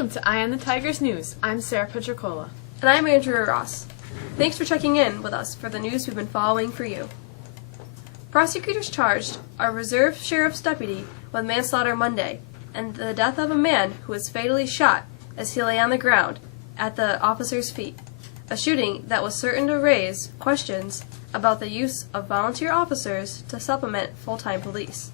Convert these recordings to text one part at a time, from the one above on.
Welcome to Eye on the Tigers News. I'm Sarah Petricola. And I'm Andrea Ross. Thanks for checking in with us for the news we've been following for you. Prosecutors charged a reserve sheriff's deputy with manslaughter Monday and the death of a man who was fatally shot as he lay on the ground at the officer's feet, a shooting that was certain to raise questions about the use of volunteer officers to supplement full-time police.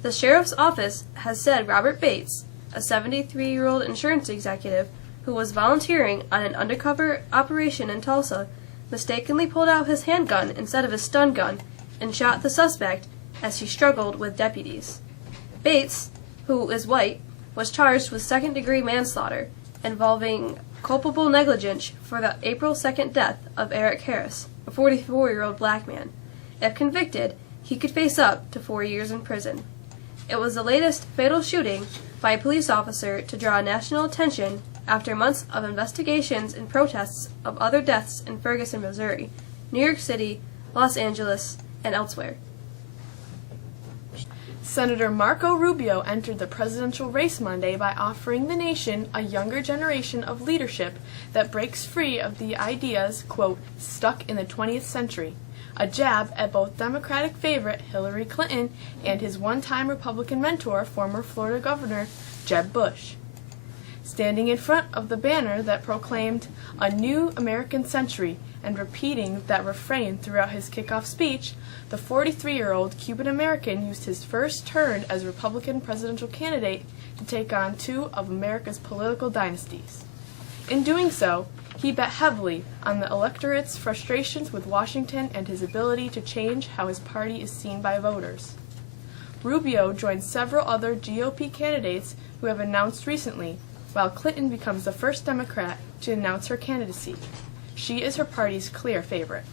The sheriff's office has said Robert Bates, a 73-year-old insurance executive who was volunteering on an undercover operation in Tulsa, mistakenly pulled out his handgun instead of his stun gun and shot the suspect as he struggled with deputies. Bates, who is white, was charged with second-degree manslaughter involving culpable negligence for the April 2nd death of Eric Harris, a 44-year-old black man. If convicted, he could face up to 4 years in prison. It was the latest fatal shooting by a police officer to draw national attention after months of investigations and protests of other deaths in Ferguson, Missouri, New York City, Los Angeles, and elsewhere. Senator Marco Rubio entered the presidential race Monday by offering the nation a younger generation of leadership that breaks free of the ideas, quote, stuck in the 20th century, a jab at both Democratic favorite Hillary Clinton and his one-time Republican mentor, former Florida Governor Jeb Bush. Standing in front of the banner that proclaimed a new American century and repeating that refrain throughout his kickoff speech, the 43-year-old Cuban-American used his first turn as Republican presidential candidate to take on two of America's political dynasties. In doing so, he bet heavily on the electorate's frustrations with Washington and his ability to change how his party is seen by voters. Rubio joined several other GOP candidates who have announced recently, while Clinton becomes the first Democrat to announce her candidacy. She is her party's clear favorite.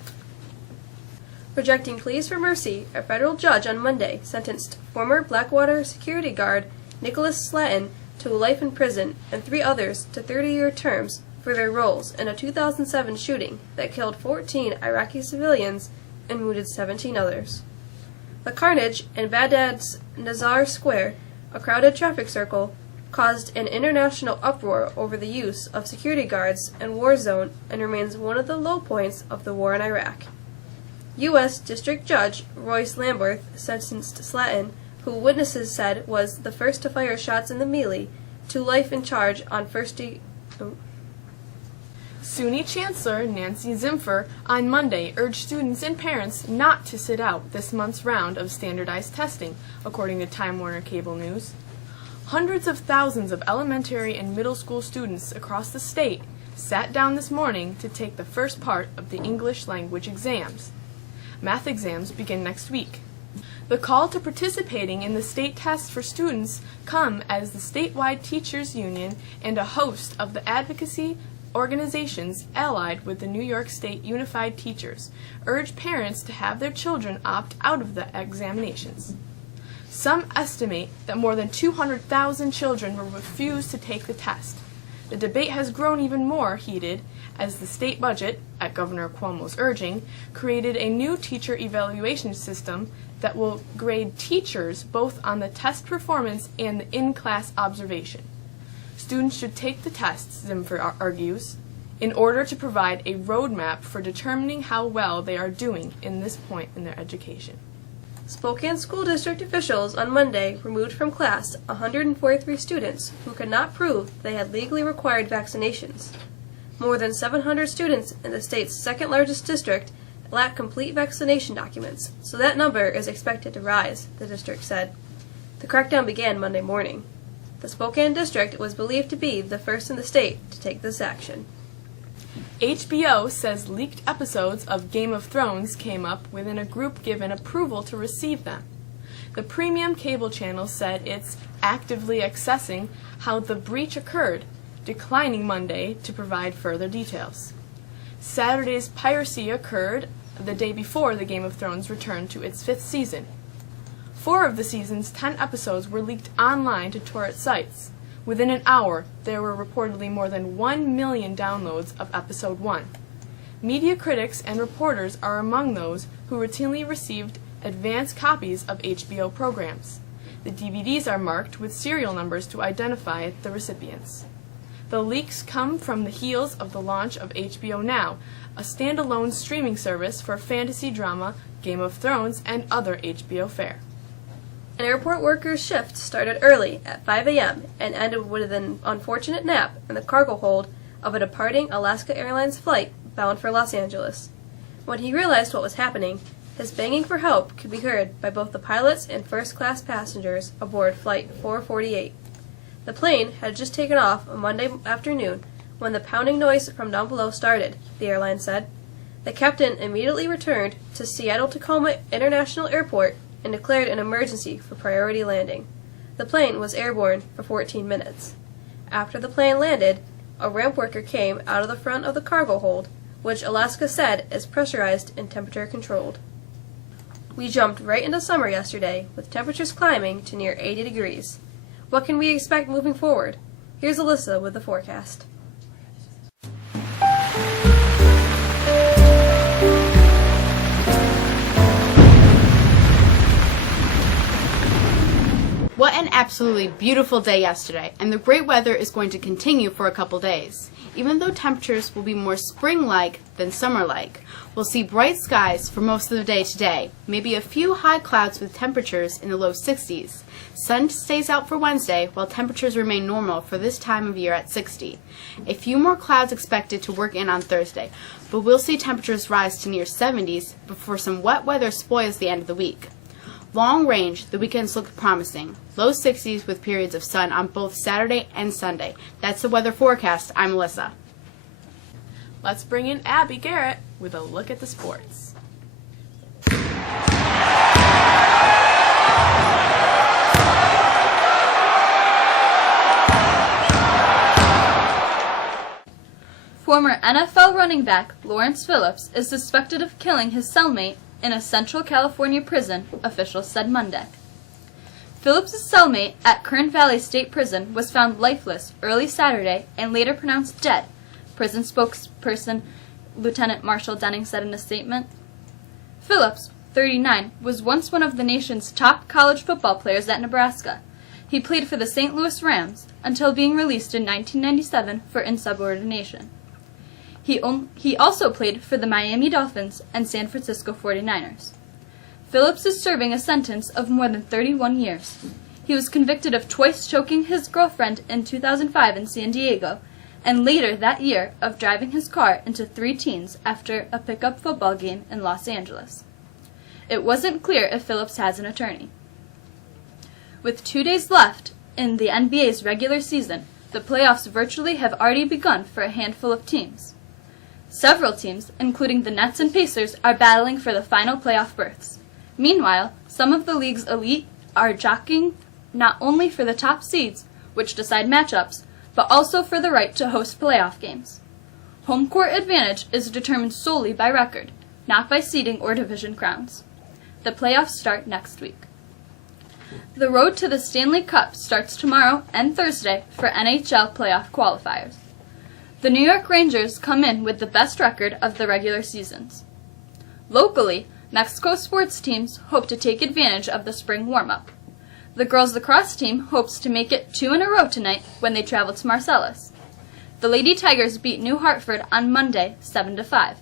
Rejecting pleas for mercy, a federal judge on Monday sentenced former Blackwater security guard Nicholas Slatten to life in prison and 3 others to 30-year terms for their roles in a 2007 shooting that killed 14 Iraqi civilians and wounded 17 others. The carnage in Baghdad's Nazar Square, a crowded traffic circle, caused an international uproar over the use of security guards in war zone and remains one of the low points of the war in Iraq. U.S. District Judge Royce Lamberth sentenced Slatten, who witnesses said was the first to fire shots in the melee, to life in charge on SUNY Chancellor Nancy Zimpher on Monday urged students and parents not to sit out this month's round of standardized testing, according to Time Warner Cable News. Hundreds of thousands of elementary and middle school students across the state sat down this morning to take the first part of the English language exams. Math exams begin next week. The call to participating in the state tests for students come as the statewide teachers union and a host of the advocacy organizations allied with the New York State Unified Teachers urge parents to have their children opt out of the examinations. Some estimate that more than 200,000 children will refuse to take the test. The debate has grown even more heated as the state budget, at Governor Cuomo's urging, created a new teacher evaluation system that will grade teachers both on the test performance and the in-class observation. Students should take the tests, Zimpher argues, in order to provide a roadmap for determining how well they are doing in this point in their education. Spokane School District officials on Monday removed from class 143 students who could not prove they had legally required vaccinations. More than 700 students in the state's second-largest district lack complete vaccination documents, so that number is expected to rise, the district said. The crackdown began Monday morning. The Spokane district was believed to be the first in the state to take this action. HBO says leaked episodes of Game of Thrones came up within a group given approval to receive them. The premium cable channel said it's actively assessing how the breach occurred, declining Monday to provide further details. Saturday's piracy occurred the day before the Game of Thrones returned to its 5th season. 4 of the season's 10 episodes were leaked online to torrent sites. Within an hour, there were reportedly more than 1 million downloads of Episode 1. Media critics and reporters are among those who routinely received advance copies of HBO programs. The DVDs are marked with serial numbers to identify the recipients. The leaks come from the heels of the launch of HBO Now, a standalone streaming service for fantasy drama, Game of Thrones, and other HBO fare. An airport worker's shift started early at 5 a.m. and ended with an unfortunate nap in the cargo hold of a departing Alaska Airlines flight bound for Los Angeles. When he realized what was happening, his begging for help could be heard by both the pilots and first-class passengers aboard Flight 448. The plane had just taken off on Monday afternoon when the pounding noise from down below started, the airline said. The captain immediately returned to Seattle-Tacoma International Airport and declared an emergency for priority landing. The plane was airborne for 14 minutes. After the plane landed, a ramp worker came out of the front of the cargo hold, which Alaska said is pressurized and temperature controlled. We jumped right into summer yesterday, with temperatures climbing to near 80 degrees. What can we expect moving forward? Here's Alyssa with the forecast. What an absolutely beautiful day yesterday, and the great weather is going to continue for a couple days. Even though temperatures will be more spring-like than summer-like, we'll see bright skies for most of the day today, maybe a few high clouds with temperatures in the low 60s. Sun stays out for Wednesday, while temperatures remain normal for this time of year at 60. A few more clouds expected to work in on Thursday, but we'll see temperatures rise to near 70s before some wet weather spoils the end of the week. Long range, the weekends look promising. Low 60s with periods of sun on both Saturday and Sunday. That's the weather forecast. I'm Alyssa. Let's bring in Abby Garrett with a look at the sports. Former NFL running back Lawrence Phillips is suspected of killing his cellmate in a Central California prison, officials said Monday. Phillips' cellmate at Kern Valley State Prison was found lifeless early Saturday and later pronounced dead, prison spokesperson Lieutenant Marshall Denning said in a statement. Phillips, 39, was once one of the nation's top college football players at Nebraska. He played for the St. Louis Rams until being released in 1997 for insubordination. He also played for the Miami Dolphins and San Francisco 49ers. Phillips is serving a sentence of more than 31 years. He was convicted of twice choking his girlfriend in 2005 in San Diego, and later that year of driving his car into 3 teens after a pickup football game in Los Angeles. It wasn't clear if Phillips has an attorney. With 2 days left in the NBA's regular season, the playoffs virtually have already begun for a handful of teams. Several teams, including the Nets and Pacers, are battling for the final playoff berths. Meanwhile, some of the league's elite are jockeying not only for the top seeds, which decide matchups, but also for the right to host playoff games. Home court advantage is determined solely by record, not by seeding or division crowns. The playoffs start next week. The road to the Stanley Cup starts tomorrow and Thursday for NHL playoff qualifiers. The New York Rangers come in with the best record of the regular seasons. Locally, Mexico sports teams hope to take advantage of the spring warm-up. The girls lacrosse team hopes to make it 2 in a row tonight when they travel to Marcellus. The Lady Tigers beat New Hartford on Monday 7-5.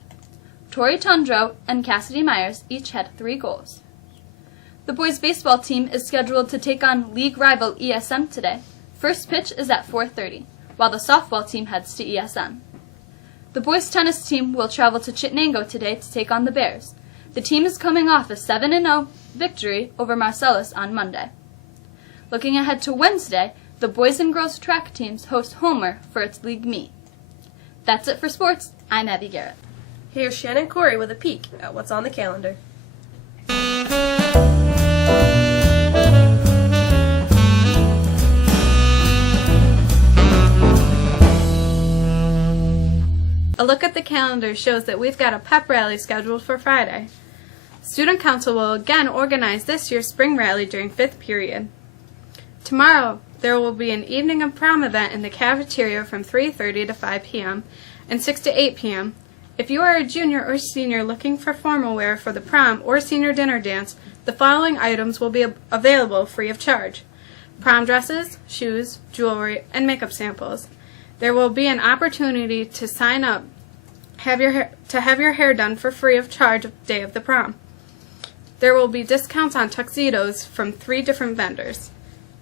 Tori Tundro and Cassidy Myers each had 3 goals. The boys baseball team is scheduled to take on league rival ESM today. First pitch is at 4:30. While the softball team heads to ESM. The boys tennis team will travel to Chittenango today to take on the Bears. The team is coming off a 7-0 victory over Marcellus on Monday. Looking ahead to Wednesday, the boys and girls track teams host Homer for its league meet. That's it for sports. I'm Abby Garrett. Here's Shannon Corey with a peek at what's on the calendar. A look at the calendar shows that we've got a pep rally scheduled for Friday. Student Council will again organize this year's spring rally during 5th period. Tomorrow, there will be an evening of prom event in the cafeteria from 3:30 to 5 p.m. and 6 to 8 p.m. If you are a junior or senior looking for formal wear for the prom or senior dinner dance, the following items will be available free of charge: prom dresses, shoes, jewelry, and makeup samples. There will be an opportunity to sign up have your hair done for free of charge the day of the prom. There will be discounts on tuxedos from 3 different vendors.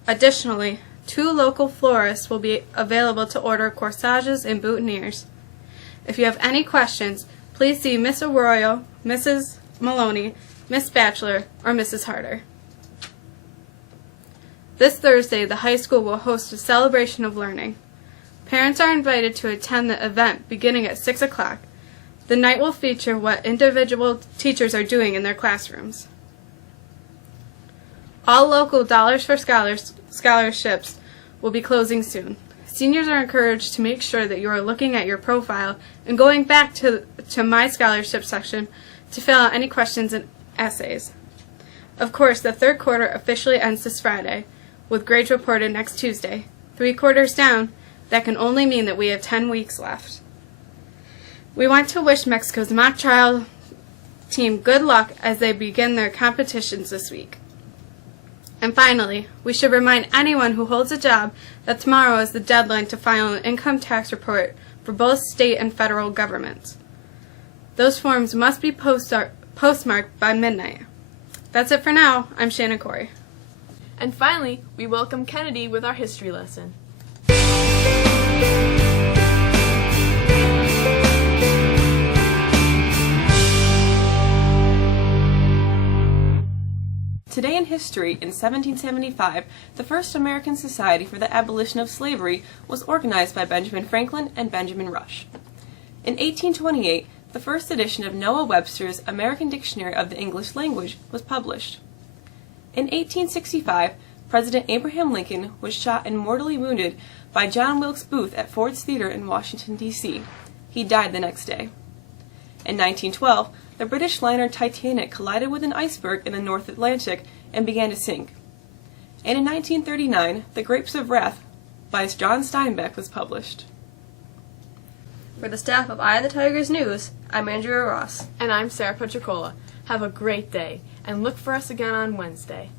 Additionally, 2 local florists will be available to order corsages and boutonnieres. If you have any questions, please see Miss Arroyo, Mrs. Maloney, Miss Batchelor, or Mrs. Harder. This Thursday, the high school will host a celebration of learning. Parents are invited to attend the event beginning at 6 o'clock. The night will feature what individual teachers are doing in their classrooms. All local Dollars for scholarships will be closing soon. Seniors are encouraged to make sure that you are looking at your profile and going back to My Scholarship section to fill out any questions and essays. Of course, the 3rd quarter officially ends this Friday, with grades reported next Tuesday. 3 quarters down, that can only mean that we have 10 weeks left. We want to wish Mexico's mock trial team good luck as they begin their competitions this week. And finally, we should remind anyone who holds a job that tomorrow is the deadline to file an income tax report for both state and federal governments. Those forms must be postmarked by midnight. That's it for now. I'm Shannon Corey. And finally, we welcome Kennedy with our history lesson. Today in history, in 1775, the first American Society for the Abolition of Slavery was organized by Benjamin Franklin and Benjamin Rush. In 1828, the first edition of Noah Webster's American Dictionary of the English Language was published. In 1865, President Abraham Lincoln was shot and mortally wounded by John Wilkes Booth at Ford's Theater in Washington, D.C. He died the next day. In 1912, the British liner Titanic collided with an iceberg in the North Atlantic and began to sink. And in 1939, The Grapes of Wrath by John Steinbeck was published. For the staff of Eye on the Tigers News, I'm Andrea Ross. And I'm Sarah Petricola. Have a great day, and look for us again on Wednesday.